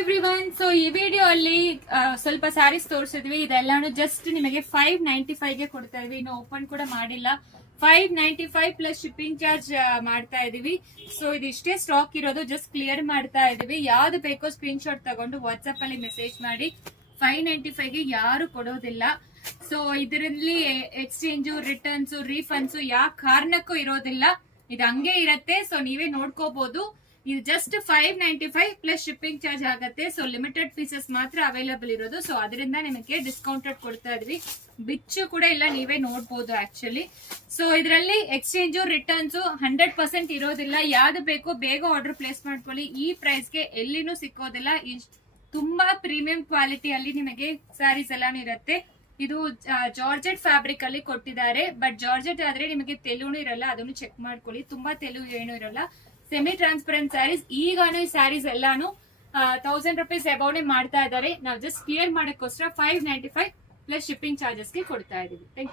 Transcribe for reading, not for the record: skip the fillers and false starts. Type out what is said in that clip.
Everyone. So ಈ video ಅಲ್ಲಿ ಸ್ವಲ್ಪ ಸ್ಯಾರೀಸ್ ತೋರಿಸಿದ್ವಿ. ಇದೆಲ್ಲಾನು ಜಸ್ಟ್ ನಿಮಗೆ 595 ಗೆ ಕೊಡ್ತಾ ಇದೀವಿ. ಇನ್ನು ಓಪನ್ ಕೂಡ ಮಾಡಿಲ್ಲ. 595 ಪ್ಲಸ್ ಶಿಪ್ಪಿಂಗ್ ಚಾರ್ಜ್ ಮಾಡ್ತಾ ಇದೀವಿ. ಸೊ ಇದಿಷ್ಟೇ ಸ್ಟಾಕ್ ಇರೋದು. ಜಸ್ಟ್ ಕ್ಲಿಯರ್ ಮಾಡ್ತಾ ಇದೀವಿ. ಯಾವ್ದು ಬೇಕೋ ಸ್ಕ್ರೀನ್ ಶಾಟ್ ತಗೊಂಡು ವಾಟ್ಸ್ಆಪ್ ಅಲ್ಲಿ ಮೆಸೇಜ್ ಮಾಡಿ. 595 ಗೆ ಯಾರು ಕೊಡೋದಿಲ್ಲ. ಸೊ ಇದರಲ್ಲಿ ಎಕ್ಸ್ಚೇಂಜ್, ರಿಟರ್ನ್ಸ್, ರೀಫಂಡ್ಸ್ ಯಾವ ಕಾರಣಕ್ಕೂ ಇರೋದಿಲ್ಲ. ಇದು ಹಂಗೆ ಇರತ್ತೆ. ಸೊ ನೀವೇ ನೋಡ್ಕೋಬಹುದು. ಇದು ಜಸ್ಟ್ 595 ಪ್ಲಸ್ ಶಿಪ್ಪಿಂಗ್ ಚಾರ್ಜ್ ಆಗತ್ತೆ. ಸೊ ಲಿಮಿಟೆಡ್ ಪೀಸಸ್ ಮಾತ್ರ ಅವೈಲೇಬಲ್ ಇರೋದು. ಸೊ ಅದರಿಂದ ನಿಮಗೆ ಡಿಸ್ಕೌಂಟೆಡ್ ಕೊಡ್ತಾ ಇದ್ವಿ. ಬಿಚ್ಚು ಕೂಡ ಇಲ್ಲ, ನೀವೇ ನೋಡ್ಬೋದು ಆಕ್ಚುಲಿ. ಸೊ ಇದರಲ್ಲಿ ಎಕ್ಸ್ಚೇಂಜ್, ರಿಟರ್ನ್ಸ್ 100% ಇರೋದಿಲ್ಲ. ಯಾವ್ದು ಬೇಕೋ ಬೇಗ ಆರ್ಡರ್ ಪ್ಲೇಸ್ ಮಾಡ್ಕೊಳ್ಳಿ. ಈ ಪ್ರೈಸ್ಗೆ ಎಲ್ಲಿನೂ ಸಿಕ್ಕೋದಿಲ್ಲ. ತುಂಬಾ ಪ್ರೀಮಿಯಂ ಕ್ವಾಲಿಟಿ ಅಲ್ಲಿ ನಿಮಗೆ ಸ್ಯಾರೀಸ್ ಎಲ್ಲಾನು ಇರುತ್ತೆ. ಇದು ಜಾರ್ಜೆಟ್ ಫ್ಯಾಬ್ರಿಕ್ ಅಲ್ಲಿ ಕೊಟ್ಟಿದ್ದಾರೆ. ಬಟ್ ಜಾರ್ಜೆಟ್ ಆದ್ರೆ ನಿಮಗೆ ತೆಲುನು ಇರಲ್ಲ, ಅದನ್ನು ಚೆಕ್ ಮಾಡ್ಕೊಳ್ಳಿ. ತುಂಬಾ ತೆಲು ಏನು ಇರಲ್ಲ. Semi transparent saris. ಈಗಾನು ಈ ಸ್ಯಾರೀಸ್ ಎಲ್ಲಾನು 1000 ರೂಪೀಸ್ ಅಬೌವ್ ಮಾಡ್ತಾ ಇದ್ದಾರೆ. ನಾವು ಜಸ್ಟ್ ಕ್ಲಿಯರ್ ಮಾಡಕ್ಕೋಸ್ಕರ 595 ಪ್ಲಸ್ ಶಿಪ್ಪಿಂಗ್ ಚಾರ್ಜಸ್ ಗೆ ಕೊಡ್ತಾ ಇದೀವಿ. Thank you.